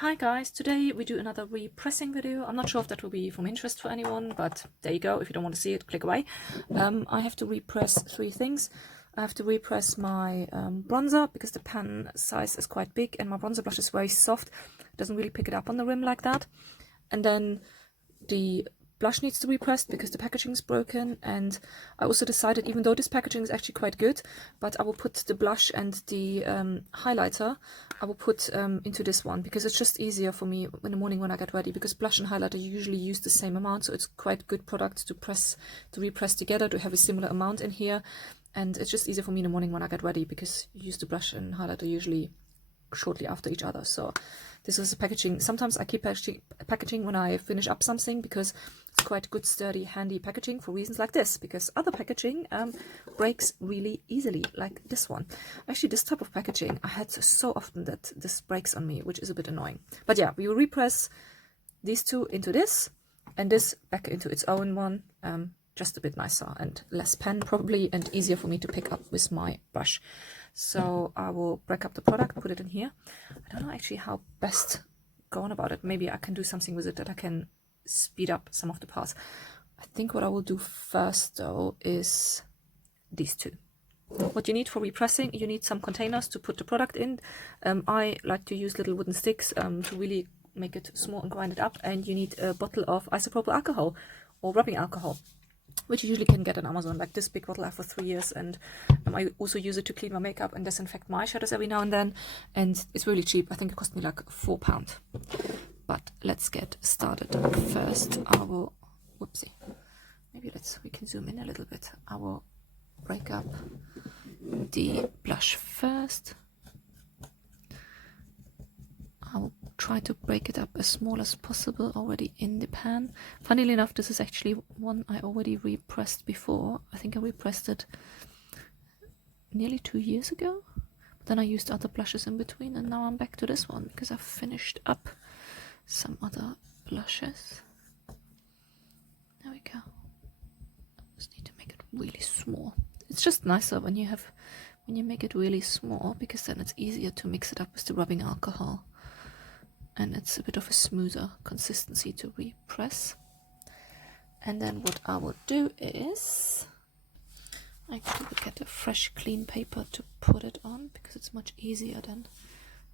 Hi guys, today we do another repressing video. I'm not sure if that will be from interest for anyone, but there you go. If you don't want to see it, click away. I have to repress three things. I have to repress my bronzer because the pan size is quite big and my bronzer brush is very soft. It doesn't really pick it up on the rim like that. And then the blush needs to be pressed because the packaging is broken, and I also decided, even though this packaging is actually quite good, but I will put the blush and the highlighter, I will put into this one because it's just easier for me in the morning when I get ready, because blush and highlighter usually use the same amount, so it's quite good product to repress together, to have a similar amount in here, and it's just easier for me in the morning when I get ready because you use the blush and highlighter usually shortly after each other. So this is the packaging. Sometimes I keep packaging when I finish up something because it's quite good, sturdy, handy packaging for reasons like this, because other packaging breaks really easily, like this one. Actually, this type of packaging I had so often that this breaks on me, which is a bit annoying. But yeah, we will repress these two into this and this back into its own one, just a bit nicer and less pen probably, and easier for me to pick up with my brush. So I will break up the product, put it in here. I don't know actually how best go on about it. Maybe I can do something with it that I can speed up some of the parts. I think what I will do first though is these two. What you need for repressing, you need some containers to put the product in. I like to use little wooden sticks to really make it small and grind it up, and you need a bottle of isopropyl alcohol or rubbing alcohol, which you usually can get on Amazon. Like this big bottle I have for 3 years, and I also use it to clean my makeup and disinfect my eyeshadows every now and then, and it's really cheap. I think it cost me like £4. But let's get started. First I will, whoopsie, maybe we can zoom in a little bit. I will break up the blush first. I will try to break it up as small as possible already in the pan. Funnily enough, this is actually one I already repressed before. I think I repressed it nearly 2 years ago. But then I used other blushes in between, and now I'm back to this one because I've finished up some other blushes. There we go. Just need to make it really small. It's just nicer when you make it really small, because then it's easier to mix it up with the rubbing alcohol. And it's a bit of a smoother consistency to repress. And then what I will do is I will get a fresh clean paper to put it on, because it's much easier than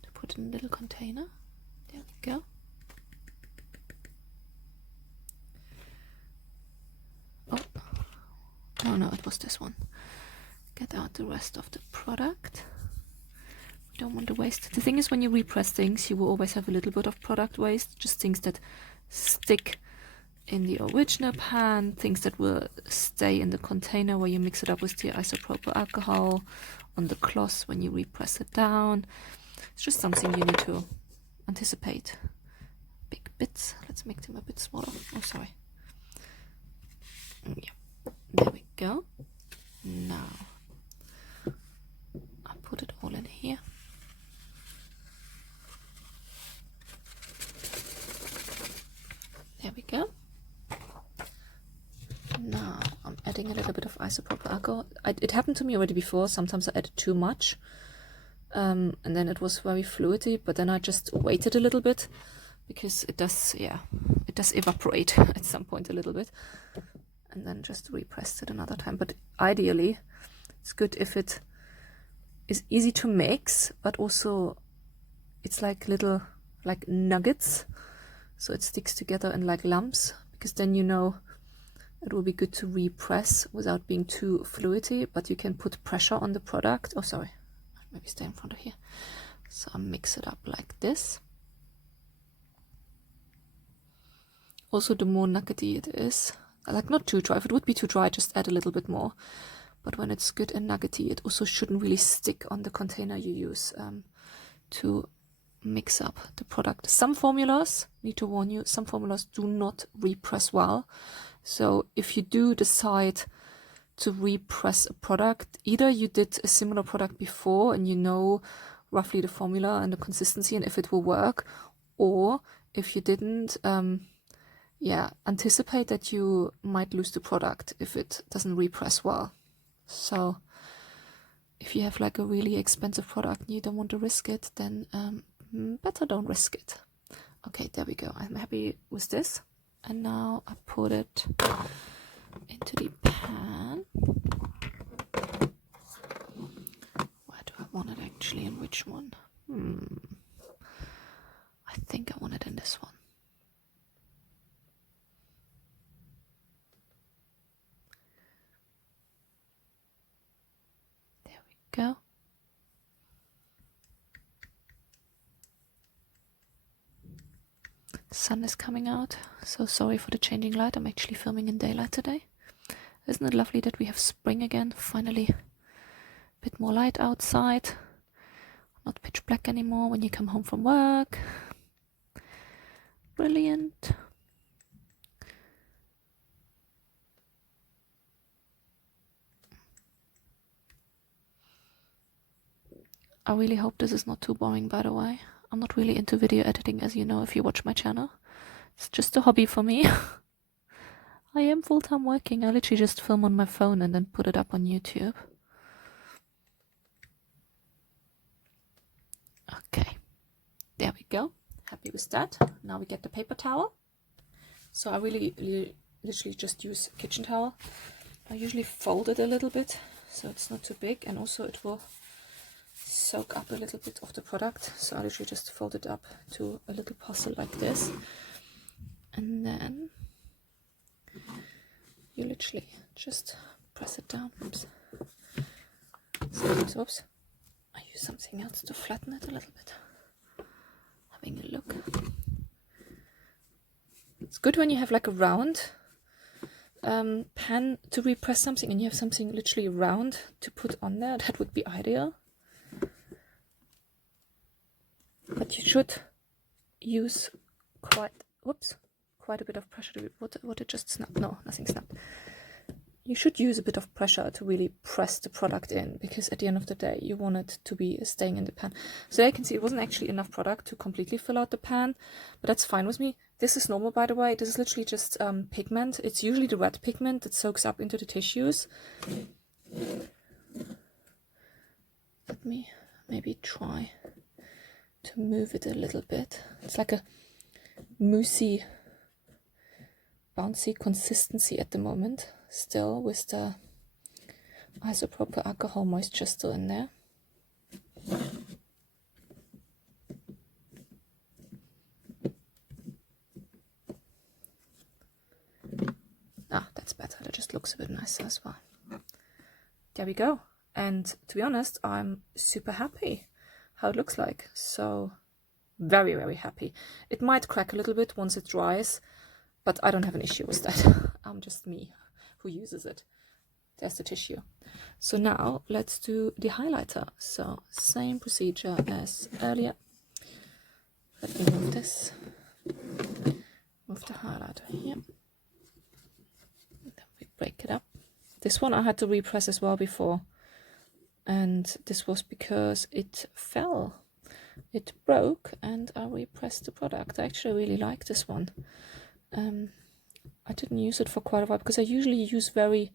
to put in a little container. There we go. Oh no, it was this one. Get out the rest of the product. Don't want to waste. The thing is, when you repress things, you will always have a little bit of product waste, just things that stick in the original pan, things that will stay in the container where you mix it up with the isopropyl alcohol, on the cloth when you repress it down. It's just something you need to anticipate. Big bits. Let's make them a bit smaller. Oh, sorry. Yeah, there we go. Now I'll put it all in here. There we go. Now I'm adding a little bit of isopropyl alcohol. It happened to me already before. Sometimes I added too much, and then it was very fluidy. But then I just waited a little bit, because it does evaporate at some point a little bit, and then just repressed it another time. But ideally, it's good if it is easy to mix, but also it's like little nuggets. So it sticks together in like lumps, because then you know it will be good to repress without being too fluidy, but you can put pressure on the product. Oh, sorry, maybe stay in front of here. So I mix it up like this. Also, the more nuggety it is, like not too dry. If it would be too dry, just add a little bit more. But when it's good and nuggety, it also shouldn't really stick on the container you use to mix up the product. Some formulas, need to warn you, some formulas do not repress well. So if you do decide to repress a product, either you did a similar product before and you know roughly the formula and the consistency and if it will work, or if you didn't, anticipate that you might lose the product if it doesn't repress well. So if you have like a really expensive product and you don't want to risk it, then better don't risk it. Okay, there we go. I'm happy with this. And now I put it into the pan. Where do I want it actually, and which one? I think I want it in this one. There we go. The sun is coming out, so sorry for the changing light. I'm actually filming in daylight today. Isn't it lovely that we have spring again? Finally, a bit more light outside. Not pitch black anymore when you come home from work. Brilliant. I really hope this is not too boring, by the way. I'm not really into video editing, as you know, if you watch my channel. It's just a hobby for me. I am full-time working. I literally just film on my phone and then put it up on YouTube. Okay, there we go. Happy with that. Now we get the paper towel. So I literally just use a kitchen towel. I usually fold it a little bit so it's not too big, and also it will soak up a little bit of the product. So I literally just fold it up to a little parcel like this, and then you literally just press it down. Oops. Oops. I use something else to flatten it a little bit. Having a look. It's good when you have like a round pan to repress something, and you have something literally round to put on there. That would be ideal. But you should use quite a bit of pressure to what it just snapped. No, nothing snapped. You should use a bit of pressure to really press the product in, because at the end of the day you want it to be staying in the pan. So you can see it wasn't actually enough product to completely fill out the pan, but that's fine with me. This is normal, by the way. This is literally just pigment. It's usually the red pigment that soaks up into the tissues. Let me maybe try to move it a little bit. It's like a moussey, bouncy consistency at the moment, still with the isopropyl alcohol moisture still in there. Ah, that's better. That just looks a bit nicer as well. There we go. And to be honest, I'm super happy how it looks like. So very, very happy. It might crack a little bit once it dries, but I don't have an issue with that. I'm just me who uses it. There's the tissue. So now let's do the highlighter. So same procedure as earlier. Let me move this. Move the highlighter here. Then we break it up. This one I had to repress as well before. And this was because it fell. It broke and I repressed the product. I actually really like this one. I didn't use it for quite a while because I usually use very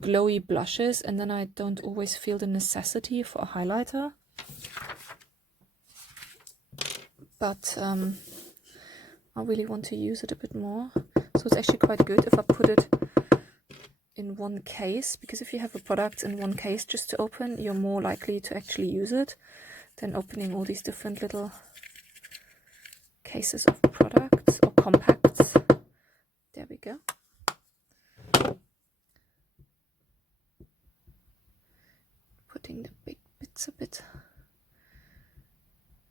glowy blushes, and then I don't always feel the necessity for a highlighter. But I really want to use it a bit more. So it's actually quite good if I put it in one case, because if you have a product in one case just to open, you're more likely to actually use it than opening all these different little cases of products or compacts. There we go. Putting the big bits a bit,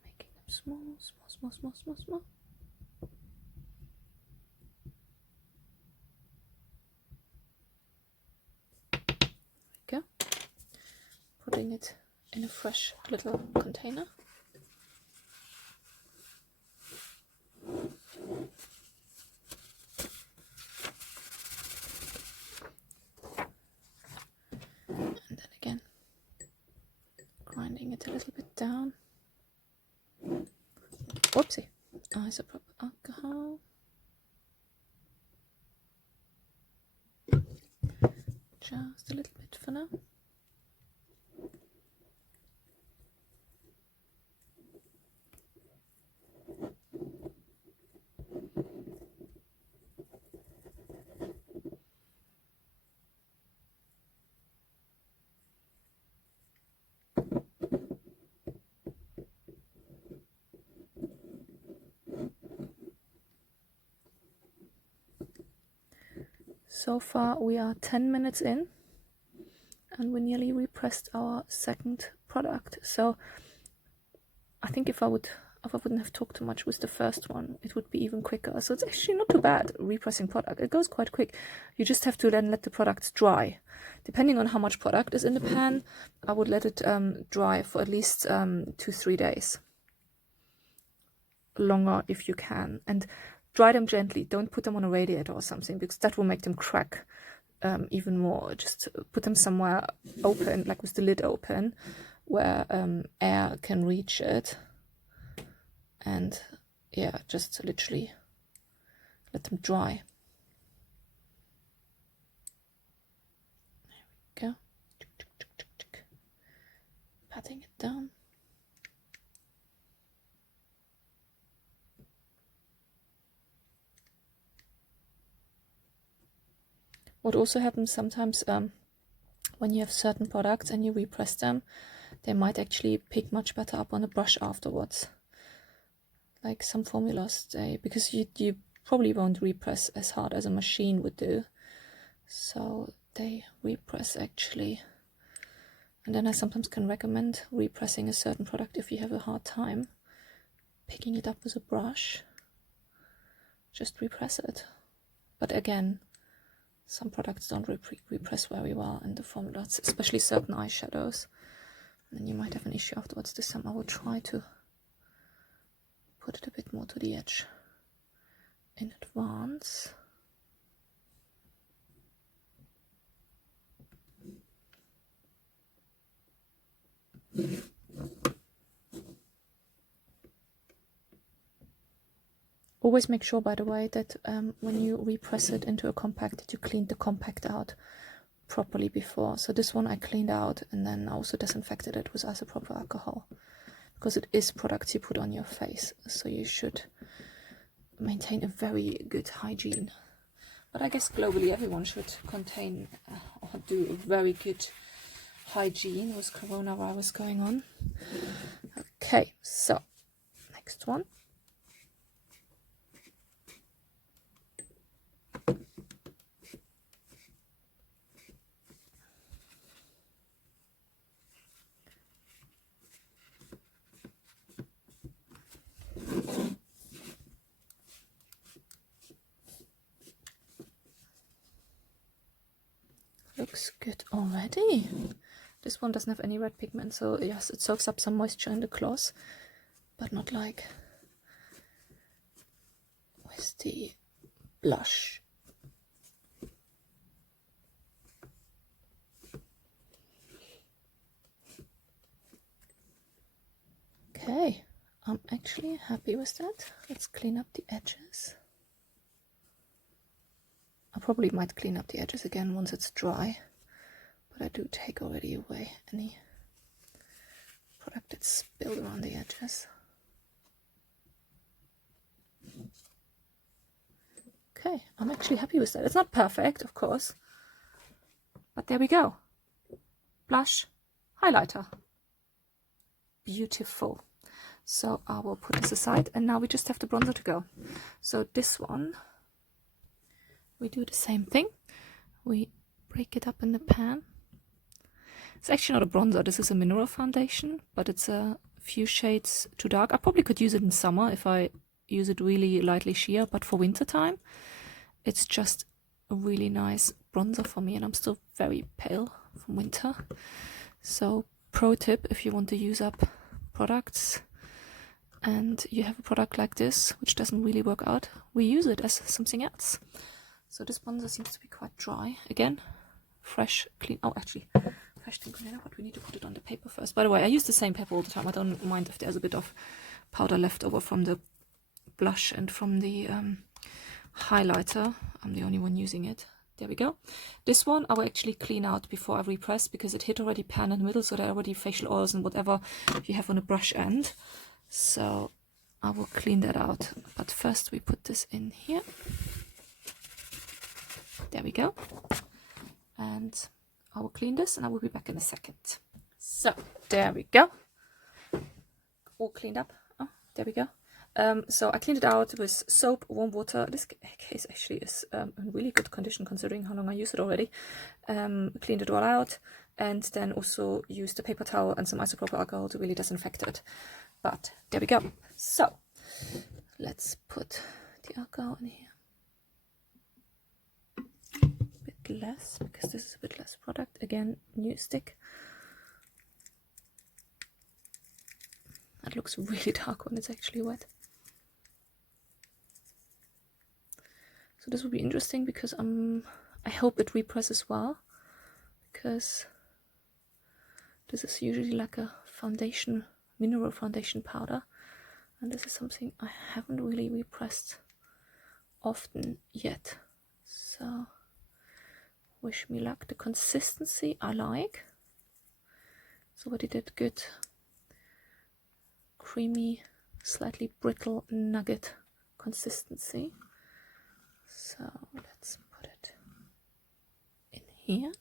making them small, small, small, small, small, small. There we go. Putting it in a fresh little container. And then again, grinding it a little bit down. Whoopsie. Isopropyl alcohol. Just a little bit for now. So far we are 10 minutes in and we nearly repressed our second product. So I think if I wouldn't have talked too much with the first one, it would be even quicker. So it's actually not too bad repressing product. It goes quite quick. You just have to then let the products dry. Depending on how much product is in the pan, I would let it dry for at least 2-3 days. Longer if you can. And dry them gently. Don't put them on a radiator or something, because that will make them crack even more. Just put them somewhere open, like with the lid open, where air can reach it. And yeah, just literally let them dry. There we go. Patting it down. What also happens sometimes when you have certain products and you repress them, they might actually pick much better up on the brush afterwards. Like some formulas, because you probably won't repress as hard as a machine would do. So they repress actually. And then I sometimes can recommend repressing a certain product if you have a hard time picking it up with a brush. Just repress it. But again, some products don't repress very well in the formulas, especially certain eyeshadows. And then you might have an issue afterwards. This time I will try to put it a bit more to the edge in advance. Always make sure, by the way, that when you repress it into a compact, that you clean the compact out properly before. So this one I cleaned out, and then I also disinfected it with isopropyl alcohol, because it is products you put on your face, so you should maintain a very good hygiene. But I guess globally everyone should contain or do a very good hygiene with coronavirus going on. Okay, so next one. Looks good already. This one doesn't have any red pigment, so yes, it soaks up some moisture in the cloth, but not like with the blush. Okay, I'm actually happy with that. Let's clean up the edges. I probably might clean up the edges again once it's dry, but I do take already away any product that's spilled around the edges. Okay, I'm actually happy with that. It's not perfect, of course, but there we go. Blush, highlighter. Beautiful. So I will put this aside, and now we just have the bronzer to go. So this one, we do the same thing. We break it up in the pan. It's actually not a bronzer, this is a mineral foundation, but it's a few shades too dark. I probably could use it in summer if I use it really lightly sheer, but for winter time, it's just a really nice bronzer for me, and I'm still very pale from winter. So pro tip, if you want to use up products and you have a product like this which doesn't really work out, reuse it as something else. So this bronzer seems to be quite dry. Again, fresh, clean. Oh, actually, fresh clean container, but we need to put it on the paper first. By the way, I use the same paper all the time. I don't mind if there's a bit of powder left over from the blush and from the highlighter. I'm the only one using it. There we go. This one I will actually clean out before I repress, because it hit already pan in the middle, so there are already facial oils and whatever you have on the brush end. So I will clean that out. But first we put this in here. There we go. And I will clean this and I will be back in a second. So there we go. All cleaned up. Oh, there we go. So I cleaned it out with soap, warm water. This case actually is in really good condition considering how long I use it already. Cleaned it all out, and then also used a paper towel and some isopropyl alcohol to really disinfect it. But there we go. So let's put the alcohol in here. A bit less, because this is a bit less product. Again, new stick. That looks really dark when it's actually wet. So this will be interesting because I hope it represses well, because this is usually like a foundation, mineral foundation powder, and this is something I haven't really repressed often yet. So wish me luck. The consistency I like. So what it did good. Creamy, slightly brittle nugget consistency. So let's put it in here.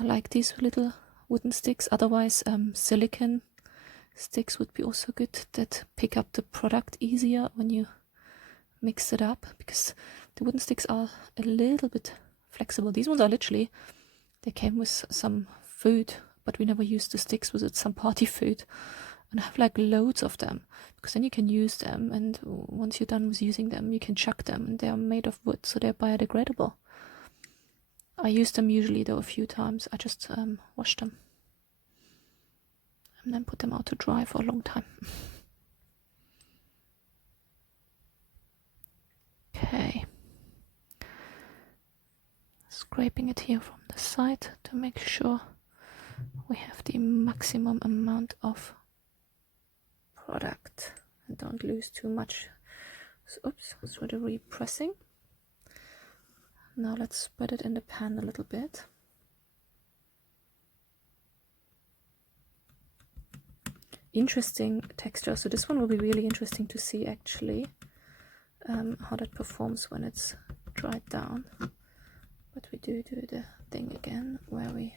I like these little wooden sticks, otherwise silicone sticks would be also good, that pick up the product easier when you mix it up, because the wooden sticks are a little bit flexible. These ones are literally, they came with some food, but we never used the sticks with it, some party food, and I have like loads of them, because then you can use them, and once you're done with using them you can chuck them, and they are made of wood, so they're biodegradable. I use them usually though a few times. I just wash them and then put them out to dry for a long time. Okay, scraping it here from the side to make sure we have the maximum amount of product and don't lose too much. So, oops, so the repressing. Now let's spread it in the pan a little bit. Interesting texture. So this one will be really interesting to see actually how that performs when it's dried down. But we do the thing again where we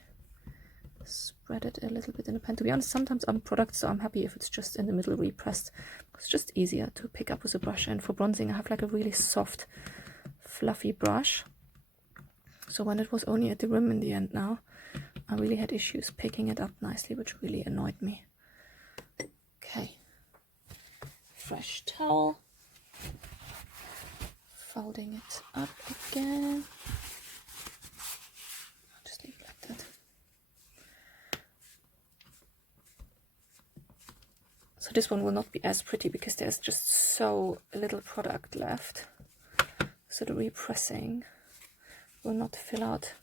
spread it a little bit in the pan. To be honest, sometimes I'm products, so I'm happy if it's just in the middle repressed. It's just easier to pick up with a brush. And for bronzing, I have like a really soft, fluffy brush. So when it was only at the rim in the end now, I really had issues picking it up nicely, which really annoyed me. Okay, fresh towel, folding it up again. I'll just leave it like that. So this one will not be as pretty because there's just so little product left. So the repressing will not fill out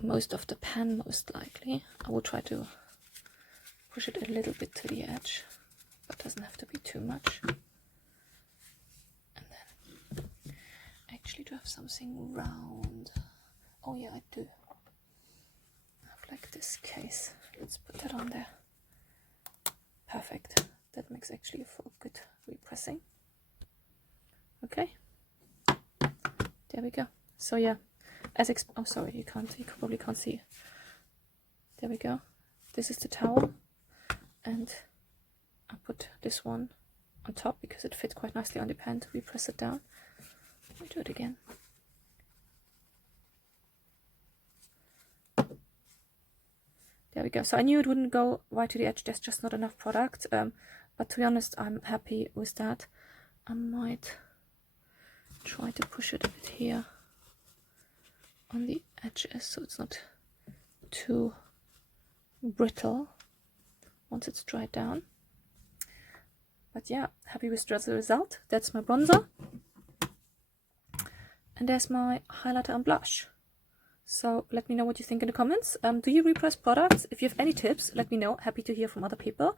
most of the pan, most likely. I will try to push it a little bit to the edge, but doesn't have to be too much. And then actually to have something round. Oh yeah, I do. I have like this case. Let's put that on there. Perfect. That makes actually for good repressing. Okay. There we go. So yeah, oh sorry, you probably can't see. There we go. This is the towel, and I put this one on top because it fit quite nicely on the pan to repress it down. Let me do it again. There we go. So I knew it wouldn't go right to the edge. There's just not enough product. But to be honest, I'm happy with that. I might try to push it a bit here on the edges so it's not too brittle once it's dried down. But yeah, happy with the result. That's my bronzer, and there's my highlighter and blush. So let me know what you think in the comments. Do you repress products? If you have any tips, let me know. Happy to hear from other people.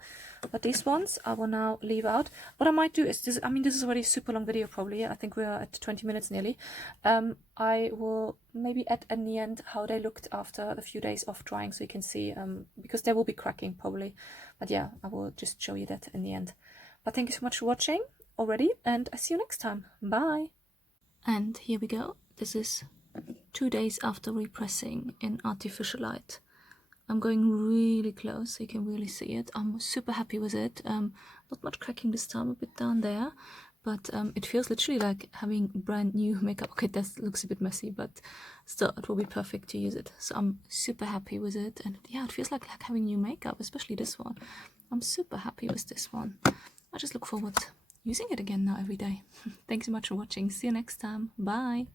But these ones I will now leave out. What I might do is this. I mean, this is already a super long video probably. I think we're at 20 minutes nearly. I will maybe add in the end how they looked after a few days of drying, so you can see, because they will be cracking probably. But yeah, I will just show you that in the end. But thank you so much for watching already, and I see you next time. Bye! And here we go. This is 2 days after repressing in artificial light. I'm going really close so you can really see it. I'm super happy with it. Not much cracking this time, a bit down there, but it feels literally like having brand new makeup. Okay, that looks a bit messy, but still it will be perfect to use it. So I'm super happy with it, and yeah, it feels like having new makeup, especially this one. I'm super happy with this one. I just look forward to using it again now every day. Thanks so much for watching. See you next time. Bye!